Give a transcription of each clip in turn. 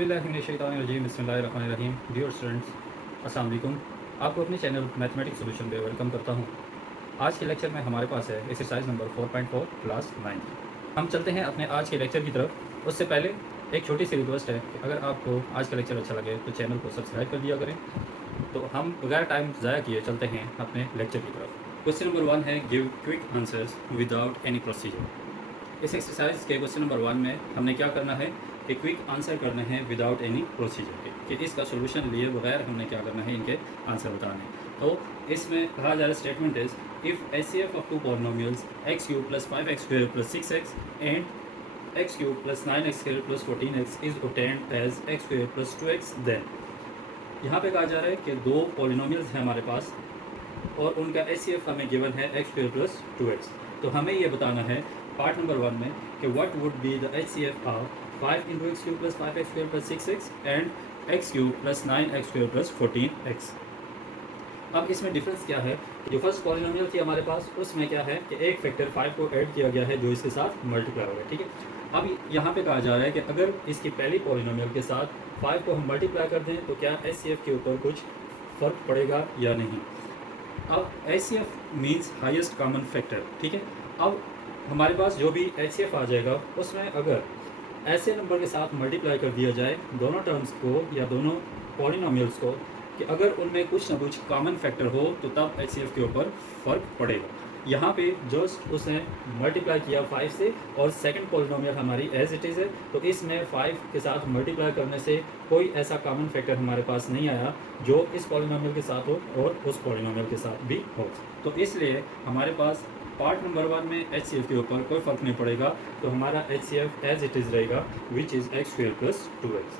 औज़ुबिल्लाहिमिनश्शैतानिर्रजीम बिस्मिल्लाहिर्रहमानिर्रहीम। Dear students, अस्सलाम वालेकुम। आपको अपने चैनल मैथमेटिक्स सॉल्यूशन पे वेलकम करता हूँ। आज के लेक्चर में हमारे पास है एक्सरसाइज नंबर 4.4 क्लास 9। हम चलते हैं अपने आज के लेक्चर की तरफ। उससे पहले एक छोटी सी रिक्वेस्ट है कि अगर आपको आज का लेक्चर अच्छा लगे तो चैनल को सब्सक्राइब कर दिया करें। तो हम बगैर टाइम ज़ाया किए चलते हैं अपने लेक्चर की तरफ। क्वेश्चन नंबर 1 है give quick answers without any procedure. इस एक्सरसाइज के क्वेश्चन नंबर 1 में हमने क्या करना है कि क्विक आंसर करने हैं विदाउट एनी प्रोसीजर के, कि इसका सोल्यूशन लिए बगैर हमने क्या करना है, इनके आंसर बताने। तो इसमें कहा जा रहा statement is if HCF of two polynomials x cube plus 5x square plus 6x and x cube plus 9x square plus 14x is obtained as x square plus 2x then. यहाँ पे कहा जा रहा है कि दो पॉलिनोमियल्स हैं हमारे पास और उनका एचसीएफ हमें गिवन है एक्स स्क्वायर प्लस 2x। तो हमें ये बताना है पार्ट नंबर 1 में कि what would be the HCF of 5 into x cube plus 5x square plus 6x and x cube plus 9x square plus 14x। अब इसमें डिफरेंस क्या है? जो फर्स्ट पॉलिनोमियल थी हमारे पास उसमें क्या है कि एक फैक्टर 5 को ऐड किया गया है जो इसके साथ मल्टीप्लाई हो गया, ठीक है। अब यहाँ पे कहा जा रहा है कि अगर इसकी पहली पॉलिनोमियल के साथ 5 को हम मल्टीप्लाई कर दें तो क्या एचसीएफ के ऊपर कुछ फ़र्क पड़ेगा या नहीं। अब HCF means highest common factor, ठीक है। अब हमारे पास जो भी एचसीएफ आ जाएगा उसमें अगर ऐसे नंबर के साथ मल्टीप्लाई कर दिया जाए दोनों टर्म्स को या दोनों पॉलिनोमियल्स को कि अगर उनमें कुछ ना कुछ कॉमन फैक्टर हो तो तब एचसीएफ के ऊपर फ़र्क पड़ेगा। यहाँ पे जस्ट उसने मल्टीप्लाई किया 5 से और सेकंड पॉलिनोमियल हमारी एज इट इज़ है, तो इसमें 5 के साथ मल्टीप्लाई करने से कोई ऐसा कॉमन फैक्टर हमारे पास नहीं आया जो इस पॉलिनोमियल के साथ हो और उस पॉलिनोमियल के साथ भी हो। तो इसलिए हमारे पास पार्ट नंबर 1 में एचसीएफ के ऊपर कोई फ़र्क नहीं पड़ेगा, तो हमारा एचसीएफ एज इट इज़ रहेगा which is x square plus 2x।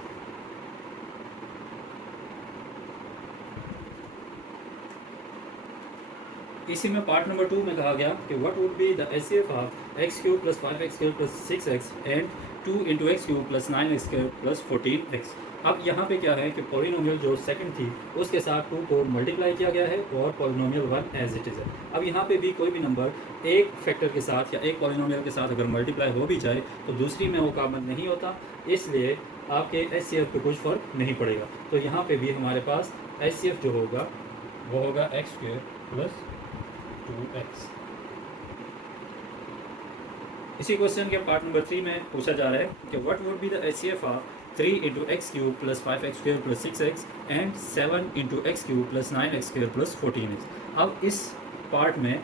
इसी में पार्ट नंबर 2 में कहा गया कि what would be the HCF of x cube plus 5x square plus 6x and 2 into x cube plus 9x square plus 14x। अब यहाँ पे क्या है कि पॉलिनोमियल जो सेकंड थी उसके साथ 2 को मल्टीप्लाई किया गया है और पॉलिनोमियल 1 एज इट इज़ है। अब यहाँ पे भी कोई भी नंबर एक फैक्टर के साथ या एक पॉलिनोमियल के साथ अगर मल्टीप्लाई हो भी जाए तो दूसरी में वो कॉमन नहीं होता, इसलिए आपके एचसीएफ पे कुछ फ़र्क नहीं पड़ेगा। तो यहाँ पे भी हमारे पास एचसीएफ जो होगा वो होगा एक्स स्क्वायर प्लस 2x। इसी क्वेश्चन के पार्ट नंबर 3 में पूछा जा रहा है कि what would be the HCF of 3 into x cube plus 5x square plus 6x and 7 into x cube plus 9x square plus 14x। अब इस पार्ट में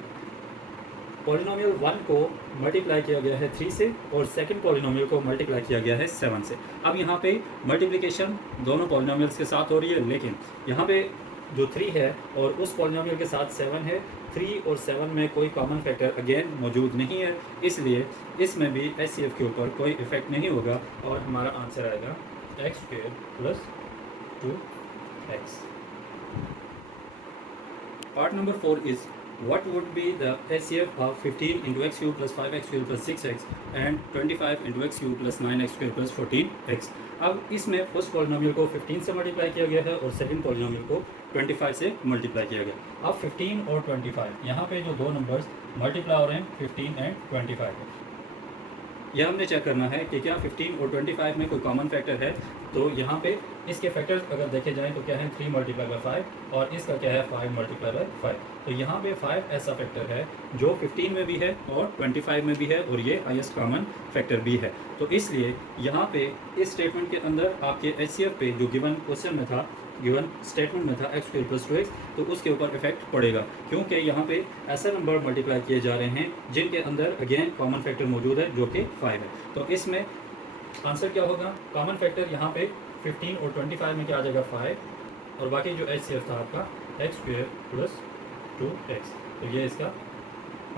पॉलिनोमियल 1 को मल्टीप्लाई किया गया है 3 से और सेकंड पॉलिनोमियल को मल्टीप्लाई किया गया है 7 से। अब यहाँ पे मल्टीप्लिकेशन दोनों पॉलिनोमियल्स के साथ हो रही है, लेकिन यहाँ पे जो 3 है और उस पॉलिनोमियल के साथ 7 है, 3 और 7 में कोई कॉमन फैक्टर अगेन मौजूद नहीं है, इसलिए इसमें भी एचसीएफ के ऊपर कोई इफेक्ट नहीं होगा और हमारा आंसर आएगा x square plus 2x। Part number 4 is what would be the HCF of 15 into x cube plus 5x cube plus 6x and 25 into x cube plus 9x square plus 14x। अब इसमें first polynomial को 15 से multiply किया गया है और second polynomial को 25 से मल्टीप्लाई किया गया। अब 15 और 25 यहाँ पे जो दो नंबर्स मल्टीप्लाई हो रहे हैं 15 एंड 25, यह हमने चेक करना है कि क्या 15 और 25 में कोई कॉमन फैक्टर है। तो यहाँ पे इसके फैक्टर्स अगर देखे जाएं तो क्या है 3 मल्टीप्लाई बाई 5 और इसका क्या है 5 मल्टीप्लाई बाई 5। तो यहाँ पे 5 ऐसा फैक्टर है जो 15 में भी है और 25 में भी है और ये हाईएस्ट कॉमन फैक्टर भी है। तो इसलिए यहाँ पे इस स्टेटमेंट के अंदर आपके एचसीएफ पे जो गिवन क्वेश्चन में था, गिवन स्टेटमेंट में था एक्स स्क्वायर प्लस 2x, तो उसके ऊपर इफेक्ट पड़ेगा क्योंकि यहाँ पे ऐसे नंबर मल्टीप्लाई किए जा रहे हैं जिनके अंदर अगेन कॉमन फैक्टर मौजूद है जो कि 5 है। तो इसमें आंसर क्या होगा? कॉमन फैक्टर यहाँ पे 15 और 25 में क्या आ जाएगा 5 और बाकी जो एचसीएफ था आपका एक्स स्क्वायर प्लस 2x, तो ये इसका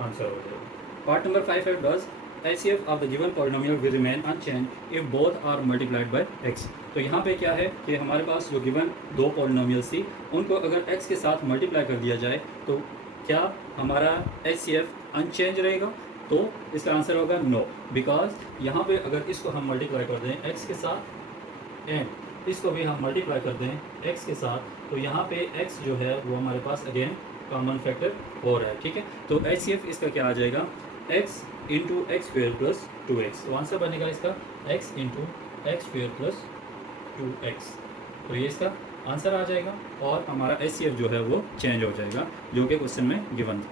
आंसर हो जाएगा। पार्ट नंबर 5 है does HCF of the given polynomial will remain unchanged if both are multiplied by x। तो यहाँ पे क्या है कि हमारे पास जो गिवन दो पॉलिनोमियल्स थी उनको अगर x के साथ मल्टीप्लाई कर दिया जाए तो क्या हमारा HCF अनचेंज रहेगा? तो इसका आंसर होगा नो, बिकॉज यहाँ पे अगर इसको हम मल्टीप्लाई कर दें x के साथ एंड इसको भी हम मल्टीप्लाई कर दें x के साथ, तो यहाँ पे x जो है वो हमारे पास अगेन कॉमन फैक्टर हो रहा है, ठीक है। तो HCF इसका क्या आ जाएगा x into x square plus 2x। तो आंसर बनेगा इसका x into x square plus 2x। तो ये इसका आंसर आ जाएगा और हमारा HCF जो है वो चेंज हो जाएगा, जो कि क्वेश्चन में गिवन था।